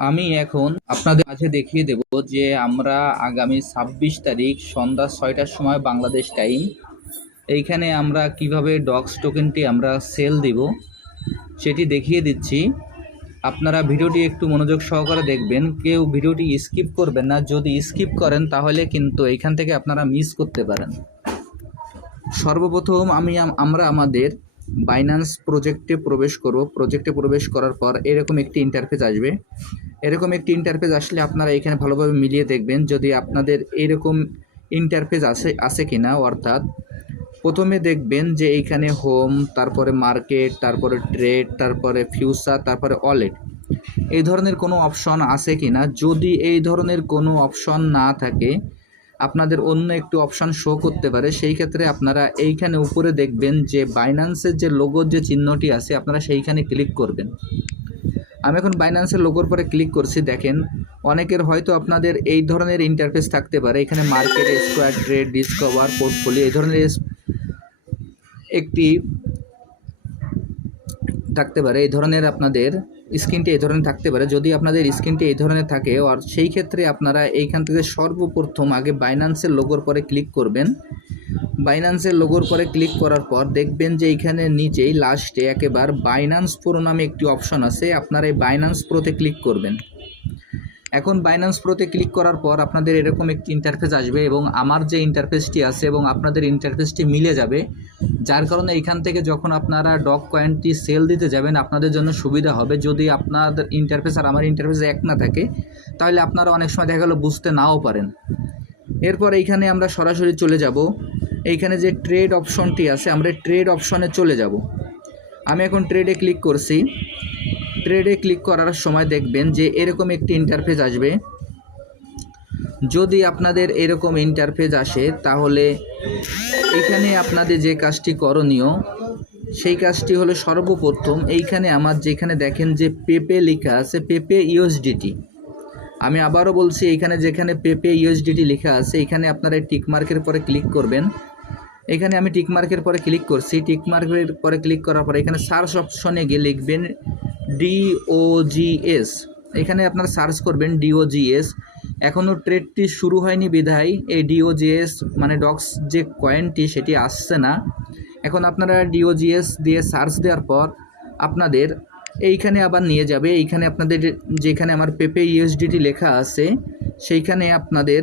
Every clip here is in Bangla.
আমি এখন আপনাদের মাঝে দেখিয়ে দেব যে আমরা আগামী ছাব্বিশ তারিখ সন্ধ্যা ছয়টার সময় বাংলাদেশ টাইম। এইখানে আমরা কীভাবে ডগস টোকেনটি আমরা সেল দিব সেটি দেখিয়ে দিচ্ছি। আপনারা ভিডিওটি একটু মনোযোগ সহকারে দেখবেন। কেউ ভিডিওটি স্কিপ করবেন না। যদি স্কিপ করেন, তাহলে কিন্তু এইখান থেকে আপনারা মিস করতে পারেন। সর্বপ্রথম আমি আমরা আমাদের বাইন্যান্স প্রজেক্টে প্রবেশ করব। প্রজেক্টে প্রবেশ করার পর এরকম একটি ইন্টারফেস আসবে। এরকম একটি ইন্টারফেস আসলে আপনারা এখানে ভালোভাবে মিলিয়ে দেখবেন যদি আপনাদের এরকম ইন্টারফেস আছে আছে কিনা অর্থাৎ প্রথমে দেখবেন যে এইখানে হোম তারপরে মার্কেট তারপরে ট্রেড তারপরে ফিউচার তারপরে ওয়ালেট এই ধরনের কোনো অপশন আছে কি না যদি এই ধরনের কোনো অপশন না থাকে আপনাদের অন্য একটু অপশান শো করতে পারে, সেই ক্ষেত্রে আপনারা এইখানে উপরে দেখবেন যে বাইন্যান্সের যে লোগোর যে চিহ্নটি আছে, আপনারা সেইখানে ক্লিক করবেন। আমি এখন বাইন্যান্সের লোগোর পরে ক্লিক করছি, দেখেন। অনেকের হয়তো আপনাদের এই ধরনের ইন্টারফেস থাকতে পারে, এখানে market square trade discover portfolio এই ধরনের একটি থাকতে পারে, এই ধরনের আপনাদের স্ক্রিনটি এই ধরনের থাকতে পারে। যদি আপনাদের স্ক্রিনটি এই ধরনের থাকে, আর সেই ক্ষেত্রে আপনারা এইখান থেকে সর্বপ্রথম আগে বাইনান্সের লোগোর পরে ক্লিক করবেন। বাইনান্সের লোগোর পরে ক্লিক করার পর দেখবেন যে এইখানে নিচেই লাস্টে একেবার বাইনান্স প্রো নামে একটি অপশন আছে। আপনারা এই বাইনান্স প্রোতে ক্লিক করবেন। এখন বাইন্যান্স প্রোতে ক্লিক করার পর আপনাদের এরকম একটি ইন্টারফেস আসবে এবং আমার যে ইন্টারফেসটি আছে এবং আপনাদের ইন্টারফেসটি মিলে যাবে, যার কারণে এইখান থেকে যখন আপনারা ডগ কয়েনটি সেল দিতে যাবেন, আপনাদের জন্য সুবিধা হবে। যদি আপনাদের ইন্টারফেস আর আমার ইন্টারফেস এক না থাকে, তাহলে আপনারা অনেক সময় দেখা গেলো বুঝতে নাও পারেন। এরপর এইখানে আমরা সরাসরি চলে যাব। এইখানে যে ট্রেড অপশনটি আছে, আমরা ট্রেড অপশনে চলে যাব। আমি এখন ট্রেডে ক্লিক করছি। ট্রেডে ক্লিক করার সময় দেখবেন যে এরকম একটি ইন্টারফেস আসবে। যদি আপনাদের এরকম ইন্টারফেস আসে, তাহলে এখানে আপনাদের যে কাজটি করণীয়, সেই কাজটি হলো সর্বপ্রথম এইখানে আমার যেখানে দেখেন যে পেপে লেখা আছে পেপে ইউএসডিটি আমি আবারও বলছি, এইখানে যেখানে পেপে ইউএসডিটি লেখা আছে এখানে আপনারা টিক মার্কের পরে ক্লিক করবেন। এখানে আমি টিকমার্কের পরে ক্লিক করছি টিকমার্কের পরে ক্লিক করার পরে এখানে সার্চ অপশনে গিয়ে লিখবেন ডিওজিএস এখানে আপনারা সার্চ করবেন ডিওজিএস এখনও ট্রেডটি শুরু হয়নি বিধায়। এই ডিওজিএস মানে ডক্স যে কয়েনটি সেটি আসছে না। এখন আপনারা ডিওজিএস দিয়ে সার্চ দেওয়ার পর আপনাদের এইখানে আবার নিয়ে যাবে। এইখানে আপনাদের যেখানে আমার পেপে ইউএসডিটি লেখা আছে, সেইখানে আপনাদের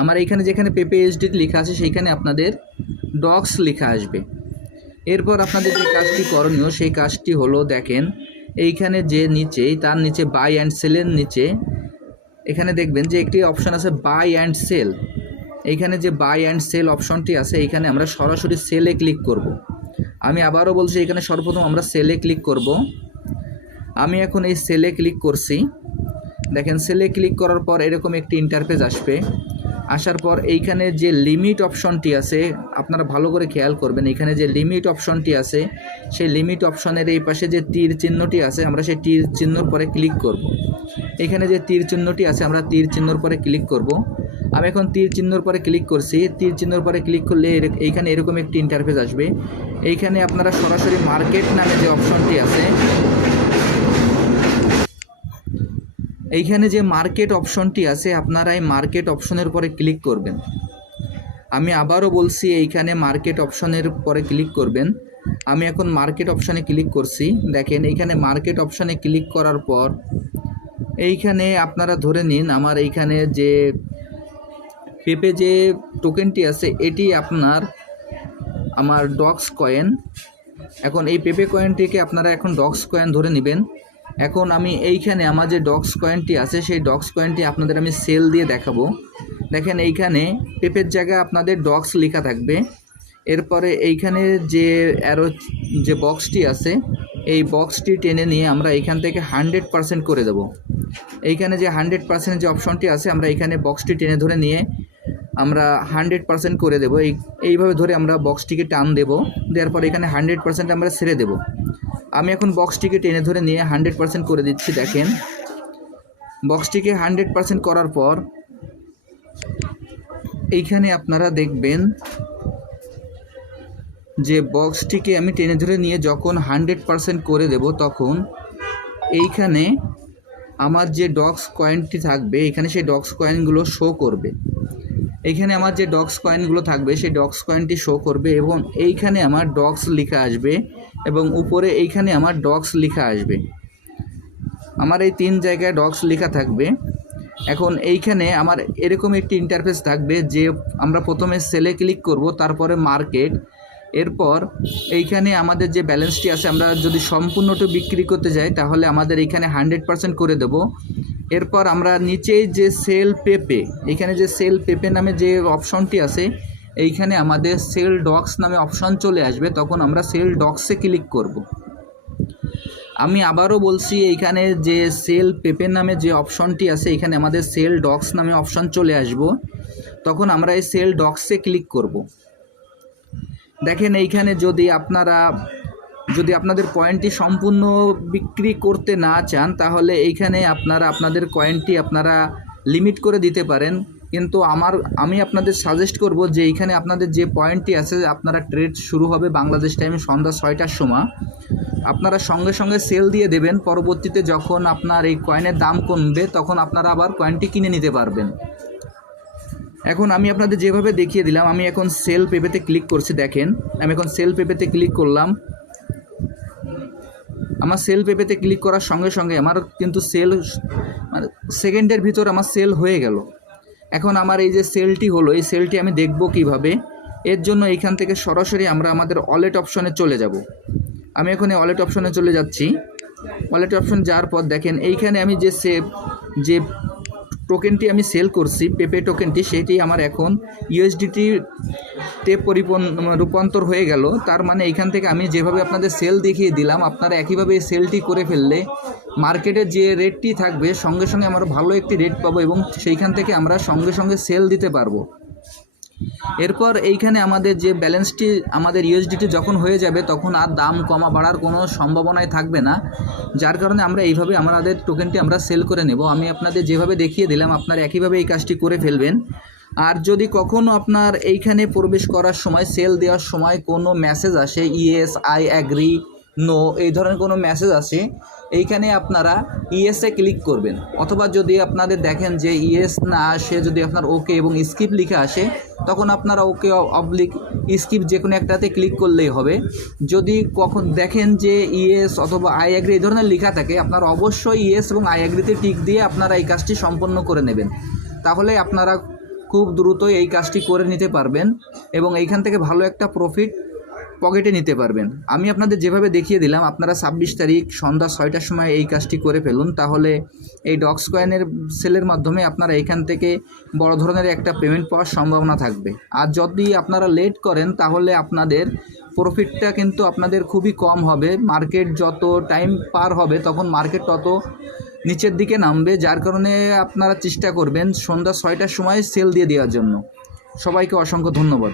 আমার এইখানে যেখানে পেপে ইউএসডিটি লেখা আছে, সেইখানে আপনাদের ডক্স লেখা আসবে। এরপর আপনাদের যে কাজটি করণীয়, সেই কাজটি হলো দেখেন, এইখানে যে নিচেই তার নিচে বাই অ্যান্ড সেলের নিচে, এখানে দেখবেন যে একটি অপশন আছে বাই অ্যান্ড সেল এইখানে যে বাই অ্যান্ড সেল অপশনটি আছে, এইখানে আমরা সরাসরি সেলে ক্লিক করব। আমি আবারও বলছি, এখানে সর্বপ্রথম আমরা সেলে ক্লিক করব। আমি এখন এই সেলে ক্লিক করছি দেখেন সেলে ক্লিক করার পর এরকম একটি ইন্টারফেস আসবে আসার পর এইখানে যে লিমিট অপশনটি আছে, আপনারা ভালো করে খেয়াল করবেন, এখানে যে লিমিট অপশনটি আছে, সেই লিমিট অপশনের এই পাশে যে তীর চিহ্নটি আছে, আমরা সেই তীর চিহ্নর পরে ক্লিক করব। এখানে যে তীর চিহ্নটি আছে, আমরা তীর চিহ্নর পরে ক্লিক করব। আমি এখন তীর চিহ্নর পরে ক্লিক করছি, তীর চিহ্নর পরে ক্লিক করলে এইখানে এরকম একটি ইন্টারফেস আসবে এইখানে আপনারা সরাসরি মার্কেট নামে যে অপশনটি আছে এইখানে যে মার্কেট অপশনটি আছে, আপনারা এই মার্কেট অপশনের পরে ক্লিক করবেন। আমি আবারও বলছি, এইখানে মার্কেট অপশনের পরে ক্লিক করবেন। আমি এখন মার্কেট অপশনে ক্লিক করছি। দেখেন, এইখানে মার্কেট অপশনে ক্লিক করার পর, এইখানে আপনারা ধরে নিন, আমার এইখানে যে পেপে যে টোকেনটি আছে, এটি আপনার আমার ডক্স কয়েন এখন এই পেপে কয়েনটিকে আপনারা এখন ডক্স কয়েন ধরে নেবেন। এখন আমি এইখানে আমার যে ডক্স কয়েনটি আছে, সেই ডক্স কয়েনটি আপনাদের আমি সেল দিয়ে দেখাবো। দেখেন এইখানে পেপের জায়গায় আপনাদের ডক্স লেখা থাকবে। এরপরে এইখানে যে অ্যারো যে বক্সটি আছে, এই বক্সটি টেনে নিয়ে আমরা এইখান থেকে হান্ড্রেড পার্সেন্ট করে দেবো। এইখানে যে হান্ড্রেড পার্সেন্ট যে অপশনটি আছে, আমরা এইখানে বক্সটি টেনে ধরে নিয়ে আমরা হান্ড্রেড পার্সেন্ট করে দেবো। এই, এইভাবে ধরে আমরা বক্সটিকে টান দেবো। দেওয়ার পর এখানে হান্ড্রেড পার্সেন্ট আমরা ছেড়ে দেবো। আমি এখন বক্সটিকে টেনে ধরে নিয়ে হান্ড্রেড পার্সেন্ট করে দিচ্ছি, দেখেন। বক্সটিকে হান্ড্রেড পার্সেন্ট করার পর এইখানে আপনারা দেখবেন যে বক্সটিকে আমি টেনে ধরে নিয়ে যখন হান্ড্রেড পার্সেন্ট করে দেব, তখন এইখানে আমার যে ডক্স কয়েনটি থাকবে, এখানে সেই ডক্স কয়েনগুলো শো করবে। এইখানে আমার যে ডক্স কয়েনগুলো থাকবে, সেই ডক্স কয়েনটি শো করবে এবং এইখানে আমার ডক্স লেখা আসবে এবং উপরে এইখানে আমার ডক্স লেখা আসবে। আমার এই তিন জায়গায় ডক্স লেখা থাকবে। এখন এইখানে আমার এরকম একটি ইন্টারফেস থাকবে যে আমরা প্রথমে সেলে ক্লিক করব, তারপরে মার্কেট এরপর এইখানে আমাদের যে ব্যালেন্সটি আছে, আমরা যদি সম্পূর্ণটা বিক্রি করতে যাই, তাহলে আমাদের এইখানে হান্ড্রেড করে দেব। এরপর আমরা নিচেই যে সেল পেপে, এখানে যে সেল পেপে নামে যে অপশনটি আছে, এইখানে আমাদের সেল ডক্স নামে অপশন চলে আসবে, তখন আমরা সেল ডক্সে ক্লিক করব। আমি আবারও বলছি, এইখানে যে সেল পেপে নামে যে অপশনটি আছে, এখানে আমাদের সেল ডক্স নামে অপশন চলে আসব। তখন আমরা এই সেল ডক্সে ক্লিক করব। দেখেন এইখানে যদি আপনারা যদি আপনাদের কয়েনটি সম্পূর্ণ বিক্রি করতে না চান, তাহলে এইখানে আপনারা, আপনাদের কয়েনটি আপনারা লিমিট করে দিতে পারেন। কিন্তু আমার, আমি আপনাদের সাজেস্ট করব যে এইখানে আপনাদের যে পয়েন্টটি আছে, আপনারা ট্রেড শুরু হবে বাংলাদেশ টাইমে সন্ধ্যা ছয়টার সময়। আপনারা সঙ্গে সঙ্গে সেল দিয়ে দেবেন। পরবর্তীতে যখন আপনার এই কয়েনের দাম কমবে, তখন আপনারা আবার কয়েনটি কিনে নিতে পারবেন। এখন আমি আপনাদের যেভাবে দেখিয়ে দিলাম, আমি এখন সেল পেপেতে ক্লিক করছি, দেখেন। আমি এখন সেল পেপেতে ক্লিক করলাম। আমার সেল পেপেতে ক্লিক করার সঙ্গে সঙ্গে আমার কিন্তু সেল মানে সেকেন্ডের ভিতর আমার সেল হয়ে গেল। এখন আমার এই যে সেলটি হলো, এই সেলটি আমি দেখব কীভাবে? এর জন্য এইখান থেকে সরাসরি আমরা আমাদের ওয়ালেট অপশনে চলে যাব। আমি এখন ওয়ালেট অপশনে চলে যাচ্ছি। ওয়ালেট অপশন যাওয়ার পর দেখেন, এইখানে আমি যে সেভ যে টোকেনটি আমি সেল করছি পেপে টোকেনটি সেটি আমার এখন ইউএসডিটি তে পরিপন রূপান্তর হয়ে গেল। তার মানে এইখান থেকে আমি যেভাবে আপনাদের সেল দেখিয়ে দিলাম, আপনারা একইভাবে সেলটি করে ফেললে মার্কেটে যে রেটটি থাকবে, সঙ্গে সঙ্গে আমরা ভালো একটি রেট পাবো এবং সেইখান থেকে আমরা সঙ্গে সঙ্গে সেল দিতে পারব। এরপর এইখানে আমাদের যে ব্যালেন্সটি আমাদের ইউএসডিটি যখন হয়ে যাবে, তখন আর দাম কমা বাড়ার কোনো সম্ভাবনাই থাকবে না। যার কারণে আমরা এইভাবে আমাদের টোকেনটি আমরা সেল করে নেব। আমি আপনাদের যেভাবে দেখিয়ে দিলাম, আপনারা একইভাবে এই কাজটি করে ফেলবেন। আর যদি কখনও আপনার এইখানে প্রবেশ করার সময় সেল দেওয়ার সময় কোনো মেসেজ আসে ইএস আই অ্যাগ্রি নো এই ধরনের কোনো মেসেজ আসে, এইখানে আপনারা ইএসএ ক্লিক করবেন। অথবা যদি আপনাদের দেখেন যে ইএস না আসে, যদি আপনার ওকে এবং স্কিপ লিখে আসে, তখন আপনারা ওকে অবলিক স্কিপ যে কোনো একটাতে ক্লিক করলেই হবে। যদি কখন দেখেন যে ইএস অথবা আই অ্যাগ্রি এই ধরনের লেখা থাকে, আপনারা অবশ্যই ইএস এবং আই অ্যাগ্রিতে টিক দিয়ে আপনারা এই কাজটি সম্পন্ন করে নেবেন। তাহলে আপনারা খুব দ্রুতই এই কাজটি করে নিতে পারবেন এবং এইখান থেকে ভালো একটা প্রফিট পকেটে নিতে পারবেন। আমি আপনাদের যেভাবে দেখিয়ে দিলাম, আপনারা ছাব্বিশ তারিখ সন্ধ্যা ছয়টার সময় এই কাজটি করে ফেলুন। তাহলে এই ডক্স কয়েনের সেলের মাধ্যমে আপনারা এখান থেকে বড় ধরনের একটা পেমেন্ট পাওয়ার সম্ভাবনা থাকবে। আর যদি আপনারা লেট করেন, তাহলে আপনাদের প্রফিটটা কিন্তু আপনাদের খুবই কম হবে। মার্কেট যত টাইম পার হবে, তখন মার্কেট তত নিচের দিকে নামবে। যার কারণে আপনারা চেষ্টা করবেন সন্ধ্যা ছয়টার সময় সেল দিয়ে দেওয়ার জন্য। সবাইকে অসংখ্য ধন্যবাদ।